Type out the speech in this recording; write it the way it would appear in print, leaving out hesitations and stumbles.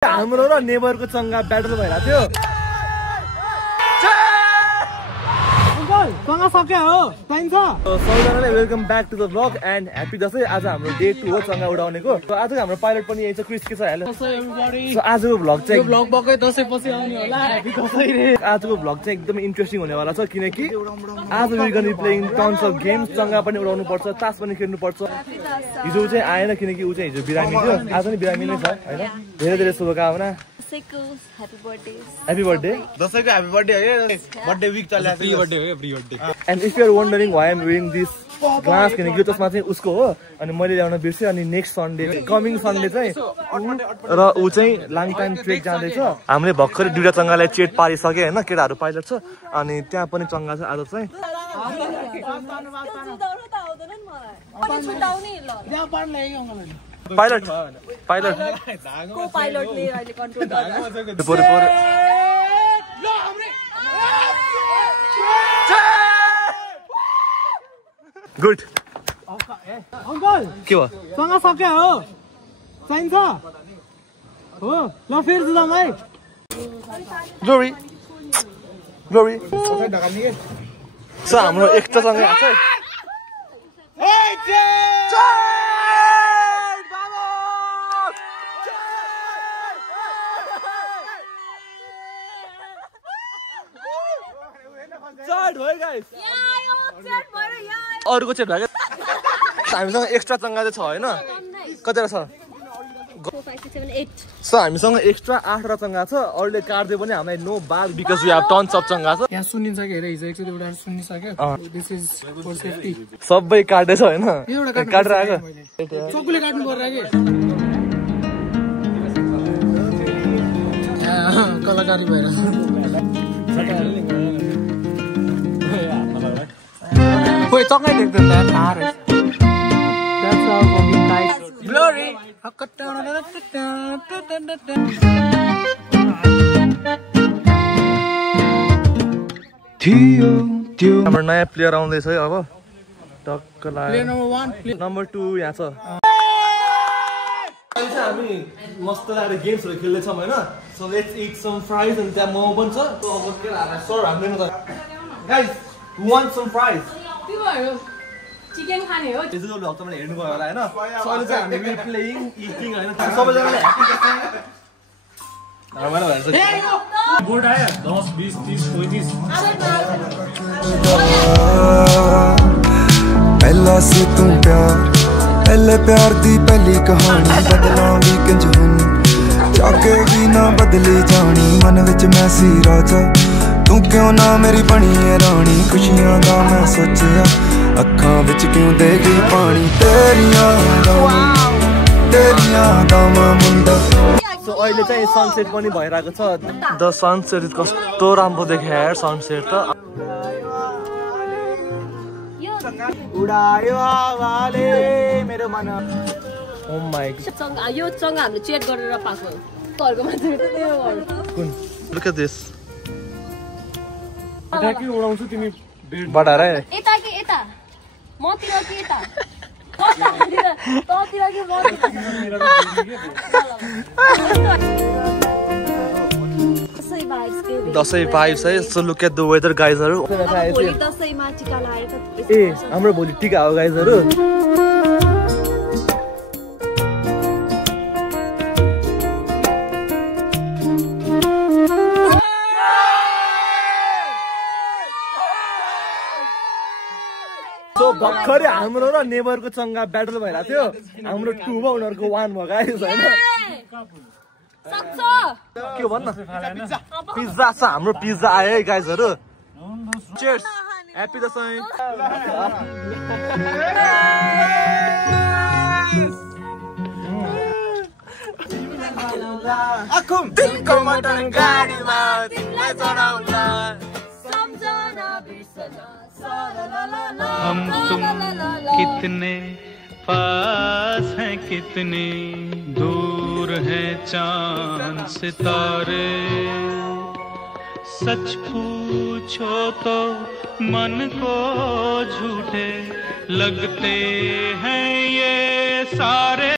हाम्रो र नेबरको चंगा ब्याटल भइरहेको थियो। चंगा सक्यो हो चाहिन्छ। सबैजनाले welcome back to the blog and happy Dashain. आज हाम्रो डे 2 हो चंगा उडाउनेको। आज हाम्रो पाइलट पनि यही छ, क्रिस के छ हेलो। सो आजको भ्लग चाहिँ भ्लग बकै दसैँ पछि आउने होला। ह्यापी दसैँ रे। आजको भ्लग चाहिँ एकदमै इन्ट्रेस्टिङ हुनेवाला छ किनकि आज we gonna be playing tons of games. चंगा पनि उडाउनु पर्छ, तास पनि खेल्नु पर्छ। हिजो चाहिँ आएन किनकि उ चाहिँ हिजो बिरामी थियो, आज पनि बिरामी नै छ हैन। धेरै धेरै शुभकामना। Happy birthday. दसैँको ह्यापी बर्थडे है। बर्थडे वीक चलिरहेको छ। प्री बर्थडे हो, pre birthday. And if you are wondering why I'm wearing this glass किनकि यो चस्मा चाहिँ उसको हो अनि मैले ल्याउन बिर्सेँ। अनि नेक्स्ट सन्डे कमिङ सन्डे चाहिँ र ऊ चाहिँ लाङटाङ ट्रेक जाँदैछ। हामीले भर्खरै दुईटा चंगालाई चेट पारिसके हैन, केटाहरू पाइलट छ अनि त्यहाँ पनि चंगा छ आज चाहिँ। पाइलट पाइलट को पाइलटले अहिले कन्ट्रोल गर्छ। पोरे पोरे गुड अंकल के हो चंगा सक्यो हो चाहिन्छ हो। ल फेरि जुदाम है। Glory glory. सो हाम्रो एकता चंगा आछ है। चार्ट भयो गाइस। अरूको चेट भयो। हामीसँग एक्स्ट्रा चंगा चाहिँ छ हैन। कतिवटा छ? सो हामीसँग एक्स्ट्रा 8 चंगा छ। अरूले काट्दै पनि हामीलाई no bar because we have tons of चंगा छ। यहाँ सुनिन्छ कि हेर हिजो एकचोटि उडाएर सुनिसक्यो। This is for safety. सबै काट्दैछ हैन। काटेर आएको चक्कुले काट्नु पर्छ कि कलाकारी भएर। खोइ चंगै देख्दैन त थाहा रहेछ। That's how we like glory. हाम्रो नयाँ प्लेयर आउँदैछ है अब टक्क लाग्यो। नम्बर 2 यहाँ छ। अहिले चाहिँ हामी मस्त लागेर गेम्सहरु खेल्दैछौँ हैन। So let's eat some fries अनि त्यहाँ मोमो पनि छ। सो अब के लाग्यो सर हामीले त guys who wants some fries? Chicken खाने हो। त्यसको भ्लग तपाईले हेर्नु भयो होला हैन। सो अहिले चाहिँ हामी वी प्लेइङ इटिङ हैन। सबैजनाले ह्यापी दसैँ। रमाइलो भएछ। बोर्ड आयो 10 20 30 35। पहला से तू प्यार पहले प्यार दी पहली कहानी बदलां भी किंज हुन जाके भी ना बदली जानी मन विच मैं सी राजा तू क्यों ना मेरी बनी है रानी खुशियां दा मैं सोचिया अखां विच क्यों दे गई पानी तेरियां दा मुंडा। सो अहिले चाहिँ सनसेट पनि भइरहेको छ। द सनसेट कस्तो राम्रो देख्यो यार सनसेट त। उडायो हावाले मेरो मन। ओ माय चंगा यो चंगा हामीले चेट गरेर पाएको हो। घरको मान्छे कुन लुक एट दिस। एटा के उडाउँछु तिमी बडारा है। यता कि यता मतिर कि यता ततिर कि मतिर। दसैँ भाइब्स है। So look at the weather गाइजहरु। भोलि दसैँमा टिका लागेको ए हाम्रो भोलि टिका हो गाइजहरु। सो भर्खरै हाम्रो र नेबरको चंगा ब्याटल भइरहेको थियो। हाम्रो 2 भयो उनीहरुको 1 भयो गाइस हैन। सक्छ के भन्न पिज्जा छ। हाम्रो पिज्जा आयो है गाइजहरु। Cheers happy Dashain. आखुम दिलको मटन गाडीमा तिमीलाई चढाउँदा हम तुम कितने पास हैं कितने दूर हैं चांद सितारे सच पूछो तो मन को झूठे लगते हैं ये सारे।